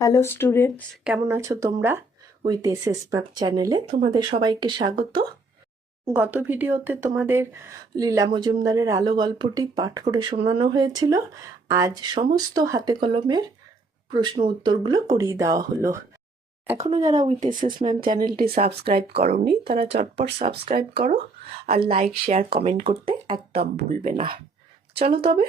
Hello students, কেমন আছো তোমরা? উইথ এসএস ম্যাপ চ্যানেলে তোমাদের সবাইকে স্বাগত। গত ভিডিওতে তোমাদের লীলা মজুমদারের আলো গল্পটি পাঠ করে শোনানো হয়েছিল। আজ সমস্ত হাতে কলমের প্রশ্ন উত্তরগুলো করিয়ে দেওয়া হলো। এখনো যারা উইথ এসএস ম্যাম চ্যানেলটি সাবস্ক্রাইব করোনি তারা চটপট সাবস্ক্রাইব করো, আর লাইক শেয়ার কমেন্ট করতে একদম ভুলবে না। চলো তবে।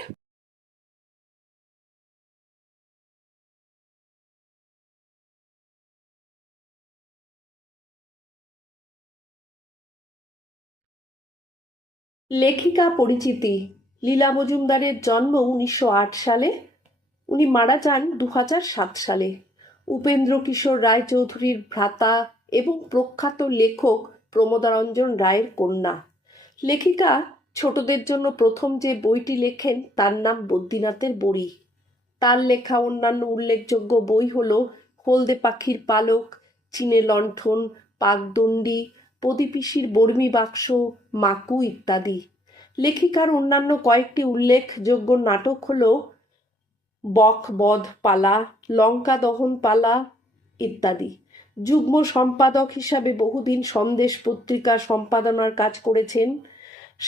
লেখিকা পরিচিতি। লীলা মজুমদারের জন্ম 1908 সালে। উনি মারা যান 2007 সালে। উপেন্দ্র কিশোর রায়চৌধুরীর ভ্রাতা এবং প্রখ্যাত লেখক প্রমোদারঞ্জন রায়ের কন্যা। লেখিকা ছোটদের জন্য প্রথম যে বইটি লেখেন তার নাম বদ্রীনাথের বড়ি। তার লেখা অন্যান্য উল্লেখযোগ্য বই হল হলদে পাখির পালক, চীনে লণ্ঠন, পাকদণ্ডী, প্রদীপিসির বর্মী বাক্স, মাকু ইত্যাদি। লেখিকার অন্যান্য কয়েকটি উল্লেখযোগ্য নাটক হল বক বধ পালা, লঙ্কা দহন পালা ইত্যাদি। যুগ্ম সম্পাদক হিসাবে বহুদিন সন্দেশ পত্রিকা সম্পাদনার কাজ করেছেন।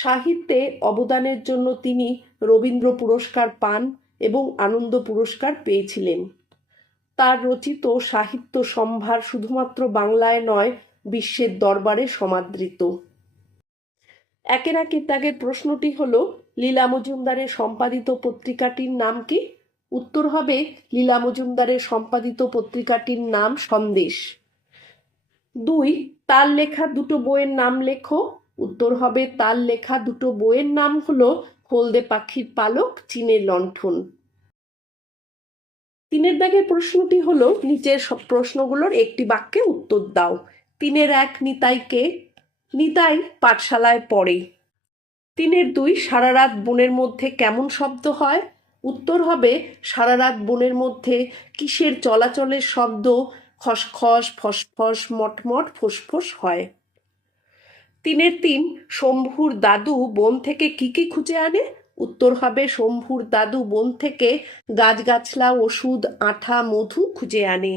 সাহিত্যে অবদানের জন্য তিনি রবীন্দ্র পুরস্কার পান এবং আনন্দ পুরস্কার পেয়েছিলেন। তার রচিত সাহিত্য সম্ভার শুধুমাত্র বাংলায় নয়, বিশ্বের দরবারে সমাদৃত। একের দাগের প্রশ্নটি হলো, লীলা মজুমদারের সম্পাদিত পত্রিকাটির নাম কি? উত্তর হবে লীলা মজুমদারের সম্পাদিত পত্রিকাটির নাম সন্দেশ। 2, তার লেখা দুটো বইয়ের নাম লেখো। উত্তর হবে তার লেখা দুটো বইয়ের নাম হলো হলদে পাখির পালক, চীনের লণ্ঠন। 3 দাগের প্রশ্নটি হলো, নিচের সব প্রশ্নগুলোর একটি বাক্যে উত্তর দাও। 3-1 নিতাইকে? নিতাই পাঠশালায় পড়ে। 3-2 সারা রাত বনের মধ্যে কেমন শব্দ হয়? উত্তর হবে সারা রাত বনের মধ্যে কিসের চলাচলের শব্দ খসখস, ফসফস, মটমট, ফোসফোস হয়। 3-3 শম্ভুর দাদু বন থেকে কি কি খুঁজে আনে? উত্তর হবে শম্ভুর দাদু বন থেকে গাছগাছলা, ওষুধ, আঠা, মধু খুঁজে আনে।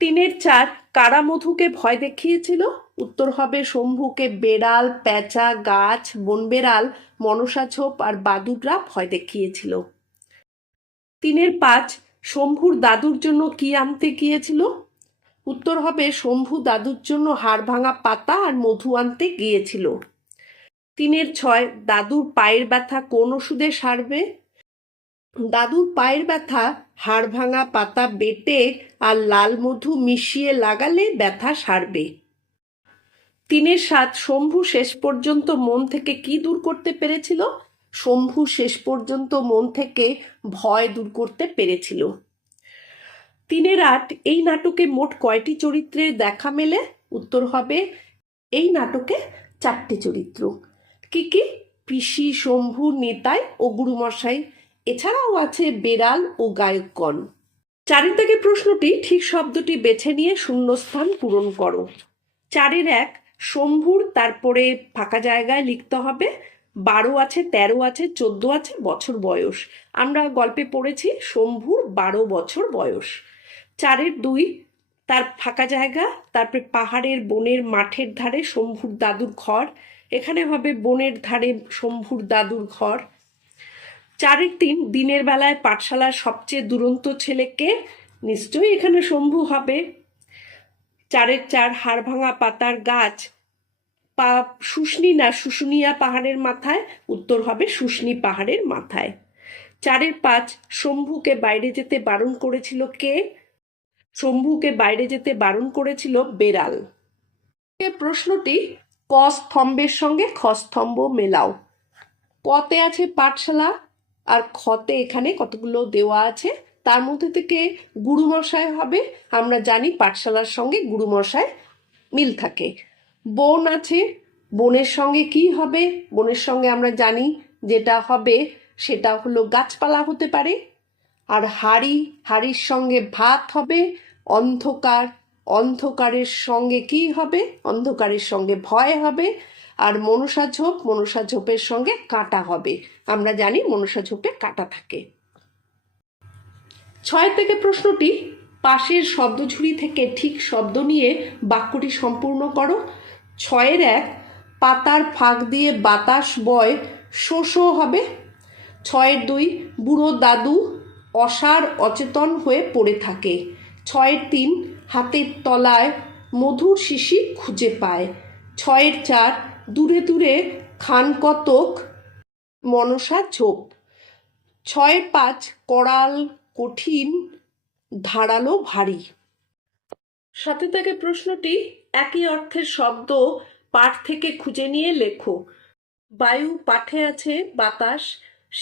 3-4 কারা মধুকে ভয় দেখিয়েছিল? উত্তর হবে শম্ভুকে বেড়াল, প্যাঁচা, গাছ, বনবেড়াল, মনসা ঝোপ আর বাদুড়রা ভয় দেখিয়েছিল। 3-5 শম্ভুর দাদুর জন্য কি আনতে গিয়েছিল? উত্তর হবে শম্ভু দাদুর জন্য হাড় ভাঙা পাতা আর মধু আনতে গিয়েছিল। 3-6 দাদুর পায়ের ব্যথা কোন ওষুধে সারবে? দাদুর পায়ের ব্যথা হাড় ভাঙা পাতা বেটে আর লাল মধু মিশিয়ে লাগালে ব্যথা সারবে। 3-7 শম্ভু শেষ পর্যন্ত মন থেকে কি দূর করতে পেরেছিল? শম্ভু শেষ পর্যন্ত মন থেকে ভয় দূর করতে পেরেছিল। 3-8 এই নাটকে মোট কয়টি চরিত্রের দেখা মেলে? উত্তর হবে এই নাটকে 4টে চরিত্র। কি কি? পিসি, শম্ভু, নিতাই ও গুরুমশাই। এছাড়াও আছে বেড়াল ও গায়কগণ। 4 দাগের প্রশ্নটি ঠিক শব্দটি বেছে নিয়ে শূন্যস্থান পূরণ করো। 4-1 শম্ভুর, তারপরে ফাঁকা জায়গায় লিখতে হবে 12 আছে, 13 আছে, 14 আছে বছর বয়স। আমরা গল্পে পড়েছি শম্ভুর 12 বছর বয়স। 4-2 তার ফাঁকা জায়গা, তারপরে পাহাড়ের বনের মাঠের ধারে শম্ভুর দাদুর ঘর। এখানে হবে বনের ধারে শম্ভুর দাদুর ঘর। 4-3 দিনের বেলায় পাঠশালার সবচেয়ে দুরন্ত ছেলেকে? নিশ্চয়ই এখানে শম্ভু হবে। 4-4 হাড় ভাঙা পাতার গাছ শুষ্নি না শুশুনিয়া পাহাড়ের মাথায়? উত্তর হবে শুষ্নি পাহাড়ের মাথায়। 4-5 শম্ভুকে বাইরে যেতে বারণ করেছিল কে? শম্ভুকে বাইরে যেতে বারণ করেছিল বেড়াল। প্রশ্নটি ক স্তম্ভের সঙ্গে খ স্তম্ভ মেলাও। কতে আছে পাঠশালা আর খতে এখানে কতগুলো দেওয়া আছে, তার মধ্যে থেকে গুরুমশাই হবে। আমরা জানি পাঠশালার সঙ্গে গুরুমশাই মিল থাকে। বন আছে, বনের সঙ্গে কি হবে? বনের সঙ্গে আমরা জানি যেটা হবে সেটা হলো গাছপালা হতে পারে। আর হাড়ির সঙ্গে ভাত হবে। অন্ধকার, অন্ধকারের সঙ্গে কি হবে? অন্ধকারের সঙ্গে ভয় হবে। আর মনসা ঝোপের সঙ্গে কাঁটা হবে। আমরা জানি মনসা ঝোপে কাঁটা থাকে। 6 থেকে প্রশ্নটি পাশের শব্দঝুড়ি থেকে ঠিক শব্দ নিয়ে বাক্যটি সম্পূর্ণ করো। 6-1 পাতার ফাঁক দিয়ে বাতাস বয় শো শো হবে। 6-2 বুড়ো দাদু অসার অচেতন হয়ে পড়ে থাকে। 6-3 হাতের তলায় মধুর শিশি খুঁজে পায়। 6-4 দূরে দূরে খান কতক মনসা ঝোপ। 6-5 করাল কঠিন ধারালো ভারী। 7 থেকে প্রশ্নটি একই অর্থের শব্দ পাঠ থেকে খুঁজে নিয়ে লেখো। বায়ু পাঠে আছে বাতাস,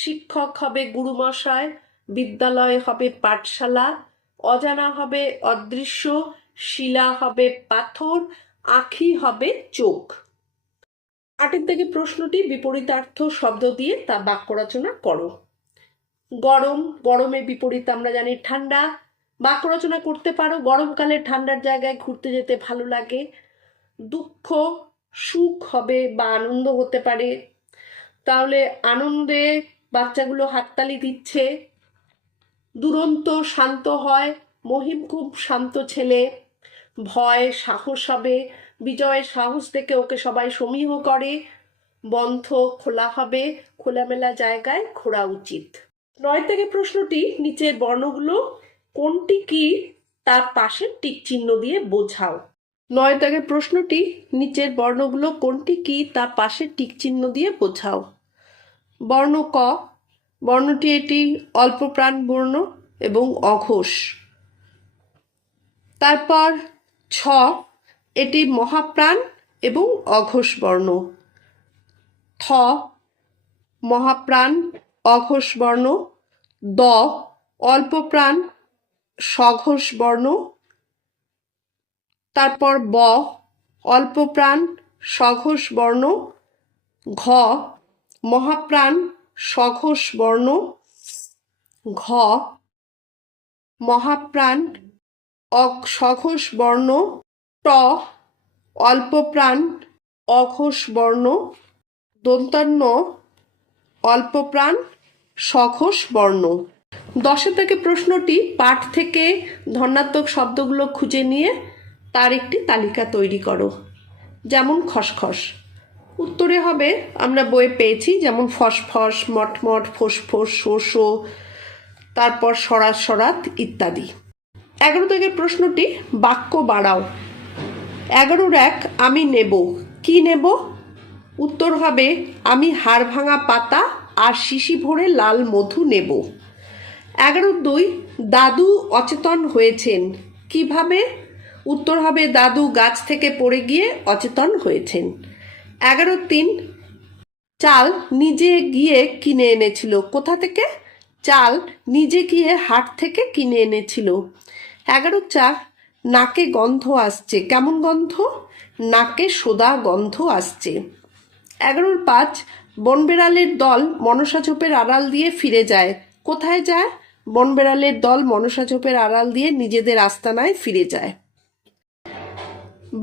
শিক্ষক হবে গুরুমশায়, বিদ্যালয় হবে পাঠশালা, অজানা হবে অদৃশ্য, শিলা হবে পাথর, আঁখি হবে চোখ। 8 থেকে প্রশ্নটি বিপরীতার্থ শব্দ দিয়ে তা বাক্য রচনা করো। গরম, গরমের বিপরীত আমরা জানি ঠান্ডা। বাক্য রচনা করতে পারো। গরমকালে ঠান্ডার জায়গায় ঘুরতে যেতে ভালো লাগে। দুঃখ সুখ হবে বা আনন্দ হতে পারে। তাহলে আনন্দে বাচ্চাগুলো হাততালি দিচ্ছে। দুরন্ত শান্ত হয়, মহিম খুব শান্ত ছেলে। ভয় সাহস হবে, বিজয়ের সাহস দেখে ওকে সবাই সমীহ করে। বন্ধ খোলা হবে, খোলামেলা জায়গায় ঘোরা উচিত। 9 থেকে প্রশ্নটি নিচের বর্ণগুলো কোনটি কি তার পাশে টিক চিহ্ন দিয়ে বোঝাও। 9 থেকে প্রশ্নটি নিচের বর্ণগুলো কোনটি কি তা পাশে টিক চিহ্ন দিয়ে বোঝাও। বর্ণ ক, বর্ণটি এটি অল্প প্রাণ বর্ণ এবং অঘোষ। তারপর ছ, এটি মহাপ্রাণ এবং অঘোষ বর্ণ। থ, মহাপ্রাণ অঘোষ বর্ণ। দ, অল্প প্রাণ সঘোষ বর্ণ। তারপর ব, অল্প প্রাণ সঘোষ বর্ণ। ঘ, মহাপ্রাণ সঘোষ বর্ণ। ঘ, মহাপ্রাণ সঘোষ বর্ণ। ট, অল্প প্রাণ অঘোষ বর্ণ। দন্তান্ন, অল্প প্রাণ সঘোষ বর্ণ। 10 থেকে প্রশ্নটি পাঠ থেকে ধনাত্মক শব্দগুলো খুঁজে নিয়ে তার একটি তালিকা তৈরি করো। যেমন খসখস, উত্তরে হবে আমরা বইয়ে পেয়েছি, যেমন ফসফস, মটমট, ফোসফোস, শো শো, তারপর সরাত সরাত ইত্যাদি। 11 থেকে প্রশ্নটি বাক্য বাড়াও। 11-1 আমি নেব, কি নেব? উত্তর হবে আমি হাড় ভাঙা পাতা আর শিশি ভরে লাল মধু নেব। 11-2 দাদু অচেতন হয়েছেন, কিভাবে? উত্তর হবে দাদু গাছ থেকে পড়ে গিয়ে অচেতন হয়েছেন। 11-3 চাল নিজে গিয়ে কিনে এনেছিল, কোথা থেকে? চাল নিজে গিয়ে হাট থেকে কিনে এনেছিল। 11-4 নাকে গন্ধ আসছে, কেমন গন্ধ? নাকে সোদা গন্ধ আসছে। 11-5 বনবেড়ালের দল মনসা ঝোপের আড়াল দিয়ে ফিরে যায়, কোথায় যায়? বনবেড়ালের দল মনসা ঝোপের আড়াল দিয়ে নিজেদের আস্তানায় ফিরে যায়।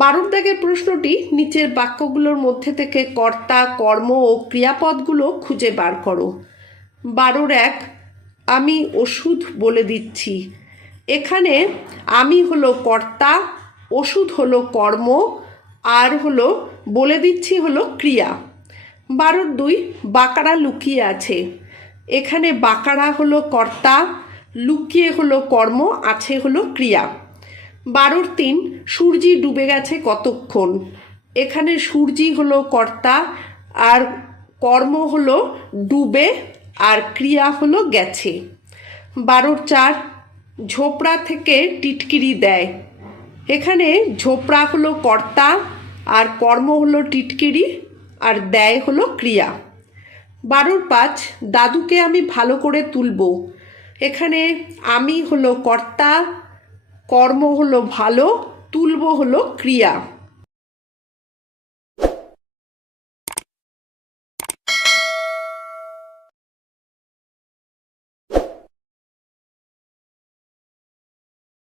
12 দাগের প্রশ্নটি নিচের বাক্যগুলোর মধ্যে থেকে কর্তা, কর্ম ও ক্রিয়াপদগুলো খুঁজে বার করো। 12-1 আমি ওষুধ বলে দিচ্ছি। এখানে আমি হলো কর্তা, ওষুধ হলো কর্ম, আর হলো বলে দিচ্ছি হলো ক্রিয়া। 12-2 বাঁকারা লুকিয়ে আছে। এখানে বাঁকারা হলো কর্তা, লুকিয়ে হলো কর্ম, আছে হলো ক্রিয়া। 12-3 সূর্যি ডুবে গেছে কতক্ষণ। এখানে সূর্যি হলো কর্তা, আর কর্ম হলো ডুবে, আর ক্রিয়া হলো গেছে। 12-4 ঝোপড়া থেকে টিটকিরি দেয়। এখানে ঝোপড়া হলো কর্তা, আর কর্ম হলো টিটকিরি, আর দেয় হলো ক্রিয়া। 12-5 দাদুকে আমি ভালো করে তুলব। এখানে আমি হলো কর্তা, কর্ম হলো ভালো, তুলব হলো ক্রিয়া।